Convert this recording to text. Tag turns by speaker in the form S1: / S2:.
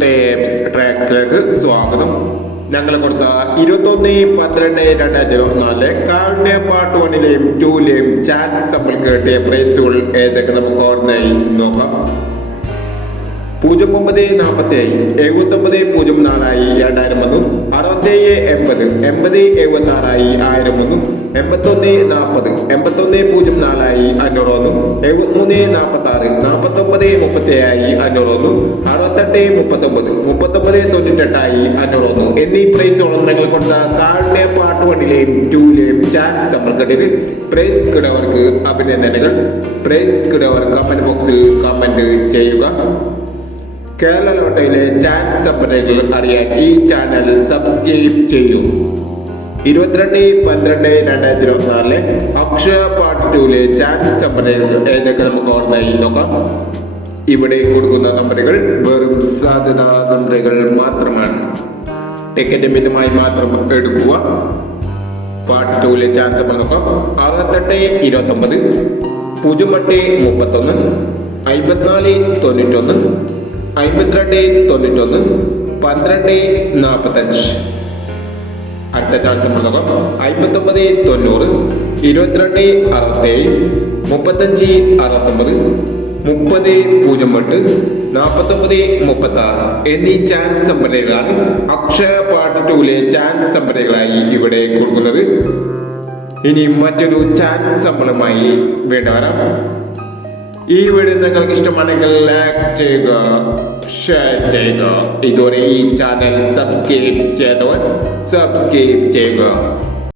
S1: Tapes ട്രാക്സിലേക്ക് സ്വാഗതം. ഞങ്ങൾ കൊടുത്ത ഇരുപത്തൊന്ന് പന്ത്രണ്ട് രണ്ടായിരത്തി ഇരുപത്തിനാലിലെ കാർഡിയ പാർട്ട് വണ്ണിലെയും ടൂലെയും ചാറ്റ് നമ്മൾ കേട്ടിയ പ്രൈസുകൾ ഏതൊക്കെ നമുക്ക് നോക്കാം. പൂജ്യം ഒമ്പത് നാൽപ്പത്തി ഏഴ് എഴുപത്തി ഒമ്പത് പൂജ്യം നാലായി രണ്ടായിരം വന്നു. അറുപത്തേഴ് എൺപത് എൺപത് എഴുപത്തി ആറായി ആയിരം വന്നു. എൺപത്തൊന്ന് നാൽപ്പത് എൺപത്തൊന്ന് പൂജ്യം നാലായി അഞ്ഞൂറ് വന്നു. എഴുപത്തിമൂന്ന് നാൽപ്പത്തി ആറ് നാൽപ്പത്തൊമ്പത് മുപ്പത്തി അഞ്ഞൂറൊന്നു. അറുപത്തെട്ട് മുപ്പത്തൊമ്പത്. മുപ്പത്തൊമ്പത് തൊണ്ണൂറ്റെട്ടായി അഞ്ഞൂറ് വന്നു എന്നീ പ്രൈസ് നിങ്ങൾ കൊടുത്ത കാർഡിന്റെ പാർട്ട് വണ്ണിലെയും ടൂലെയും ചാൻസ് സമ്പർക്കത്തിൽ പ്രൈസ് കിടവർക്ക് അഭിനന്ദനങ്ങൾ. പ്രൈസ് കിടവർ കമന്റ് ബോക്സിൽ കമന്റ് ചെയ്യുക. കേരള ലോട്ടയിലെ ചാൻസ് സമ്പന്നകൾ അറിയാൻ ഈ ചാനൽ സബ്സ്ക്രൈബ് ചെയ്യൂ. ഇരുപത്തിരണ്ട് പന്ത്രണ്ട് രണ്ടായിരത്തി ഇരുപത്തിനാലിലെ അക്ഷയ പാർട്ട് ടൂലെ ചാൻസ് സമ്പന്നകൾ ഏതൊക്കെ നമുക്ക് ഓർമ്മയിൽ നോക്കാം. ഇവിടെ കൊടുക്കുന്ന നമ്പറുകൾ വെറും സാധ്യതാ നമ്പറുകൾ മാത്രമാണ്. ടിക്കറ്റ് മിതമായി മാത്രം എടുക്കുക. പാർട്ട് ടൂലെ ചാൻസ് നോക്കാം അറുപത്തെട്ട് ഇരുപത്തൊമ്പത് പൂജ്യം എട്ട് മുപ്പത്തൊന്ന് അമ്പത്തിനാല് തൊണ്ണൂറ്റൊന്ന് അമ്പത്തിരണ്ട് തൊണ്ണൂറ്റൊന്ന് പന്ത്രണ്ട് നാൽപ്പത്തഞ്ച് അടുത്ത ചാൻസ് നോക്കാം അമ്പത്തൊമ്പത് തൊണ്ണൂറ് ഇരുപത്തിരണ്ട് അറുപത്തേഴ് മുപ്പത്തഞ്ച് അറുപത്തൊമ്പത് മുപ്പത് പൂജ്യം എട്ട് നാൽപ്പത്തൊമ്പത് മുപ്പത്തി ആറ് എന്നീ ചാൻസ് സമ്പന്നകളാണ് അക്ഷയ പാർട്ട് ടൂലെ ചാൻസ് സമ്പന്നകളായി ഇവിടെ കൊടുക്കുന്നത് ഇനി മറ്റൊരു ചാൻസ് സമ്പളമായി വേണ്ട വരാം. ഈ വീഡിയോ നിങ്ങൾക്ക് ഇഷ്ടമാണെങ്കിൽ ലൈക്ക് ചെയ്യുക ഷെയർ ചെയ്യുക. ഇതുവരെ ഈ ചാനൽ സബ്സ്ക്രൈബ് ചെയ്തവർ സബ്സ്ക്രൈബ് ചെയ്യുക.